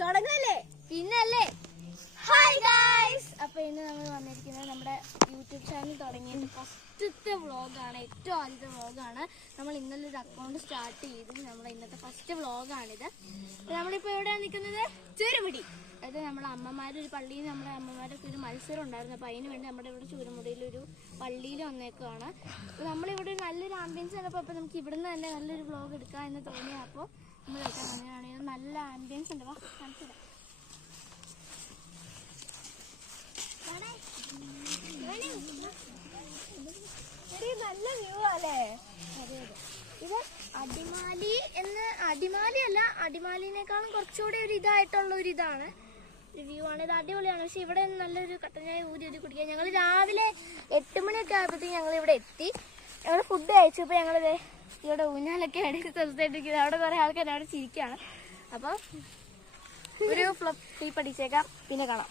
തുടങ്ങല്ലേ പിന്നല്ലേ. Hi guys, അപ്പൊ ഇന്ന് നമ്മൾ വന്നിരിക്കുന്നത് നമ്മുടെ യൂട്യൂബ് ചാനൽ തുടങ്ങിയിട്ട് ഫസ്റ്റത്തെ വ്ളോഗാണ്, ഏറ്റവും ആദ്യത്തെ വ്ളോഗാണ്. നമ്മൾ ഇന്നലെ ഒരു അക്കൗണ്ട് സ്റ്റാർട്ട് ചെയ്തു. നമ്മുടെ ഇന്നത്തെ ഫസ്റ്റ് വ്ളോഗാണിത്. നമ്മളിപ്പോൾ എവിടെയാണ് നിൽക്കുന്നത്? ചൂരമുടി. അതായത് നമ്മുടെ അമ്മമാരൊരു പള്ളിയിൽ നമ്മുടെ അമ്മമാരൊക്കെ ഒരു മത്സരം ഉണ്ടായിരുന്നു. അപ്പോൾ അതിന് വേണ്ടി നമ്മുടെ ഇവിടെ ചൂരമുടിയിലൊരു പള്ളിയിൽ വന്നേക്കുവാണ്. അപ്പോൾ നമ്മളിവിടെ നല്ലൊരു ആംബിയൻസ് കണ്ടപ്പോൾ അപ്പോൾ നമുക്ക് ഇവിടുന്ന് തന്നെ നല്ലൊരു വ്ളോഗ് എടുക്കാം എന്ന് തോന്നിയാൽ അപ്പോൾ നമ്മൾ കഴിക്കാൻ അങ്ങനെയാണെങ്കിൽ നല്ല ആംബിയൻസ് ഉണ്ട്. വാ കാണിച്ചിടാം. നല്ല വ്യൂ അല്ലേ? അതെ അതെ. ഇത് അടിമാലി അടിമാലി അല്ല, അടിമാലിനേക്കാളും കുറച്ചുകൂടി ഒരു ഇതായിട്ടുള്ള ഒരു ഇതാണ്, ഒരു വ്യൂ ആണ്. ഇത് അടിപൊളിയാണ്. പക്ഷെ ഇവിടെ നല്ലൊരു കട്ടൻ ചായ ഊരി കുടിക്കുക. ഞങ്ങൾ രാവിലെ 8 മണിയൊക്കെ ആയപ്പോഴത്തേക്ക് ഞങ്ങൾ ഇവിടെ എത്തി. ഞങ്ങൾ ഫുഡ് കഴിച്ചു. ഇപ്പോൾ ഞങ്ങൾ ഇവിടെ ഊഞ്ഞാലൊക്കെ ഇടയിൽ സ്ഥലത്തായിട്ടിരിക്കുന്നത്. അവിടെ കുറേ ആൾക്കാർ അവിടെ ചിരിക്കുകയാണ്. അപ്പോൾ ഒരു ഫ്ലിപ്പ് അടിച്ചേക്കാം, പിന്നെ കാണാം.